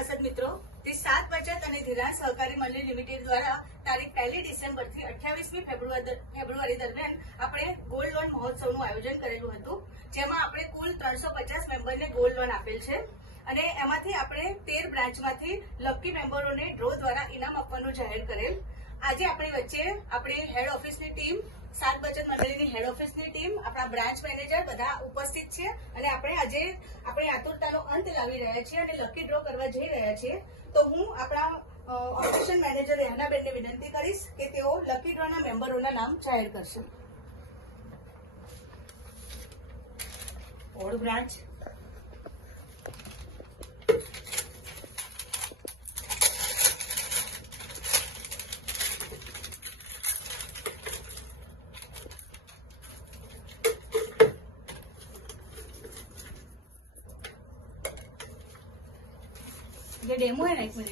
સભાસદ મિત્રો તે સાત બચત અને ધિરાણ સહકારી મંડળી લિમિટેડ દ્વારા તારીખ પહેલી ડિસેમ્બરથી અઠ્યાવીસમી ફેબ્રુઆરી દરમિયાન આપણે ગોલ્ડ લોન મહોત્સવનું આયોજન કરેલું હતું, જેમાં આપણે કુલ ત્રણસો પચાસ મેમ્બરને ગોલ્ડ લોન આપેલ છે. અને એમાંથી આપણે તેર બ્રાન્ચમાંથી લકી મેમ્બરોને ડ્રો દ્વારા ઇનામ આપવાનું જાહેર કરેલ. આજે આપણી વચ્ચે આપણી હેડ ઓફિસની ટીમ સાત બચત મંડળીની હેડ ઓફિસની ટીમ આપણા બ્રાન્ચ મેનેજર બધા ઉપસ્થિત છે અને આપણે આજે આપણે આતુરતાનો અંત લાવી રહ્યા છીએ અને લકી ડ્રો કરવા જઈ રહ્યા છીએ. તો હું આપણા ઓપરેશન મેનેજર રહેનાબેનને વિનંતી કરીશ કે તેઓ લકી ડ્રોના મેમ્બરોના નામ જાહેર કરશે. Od branch veremos en el juego.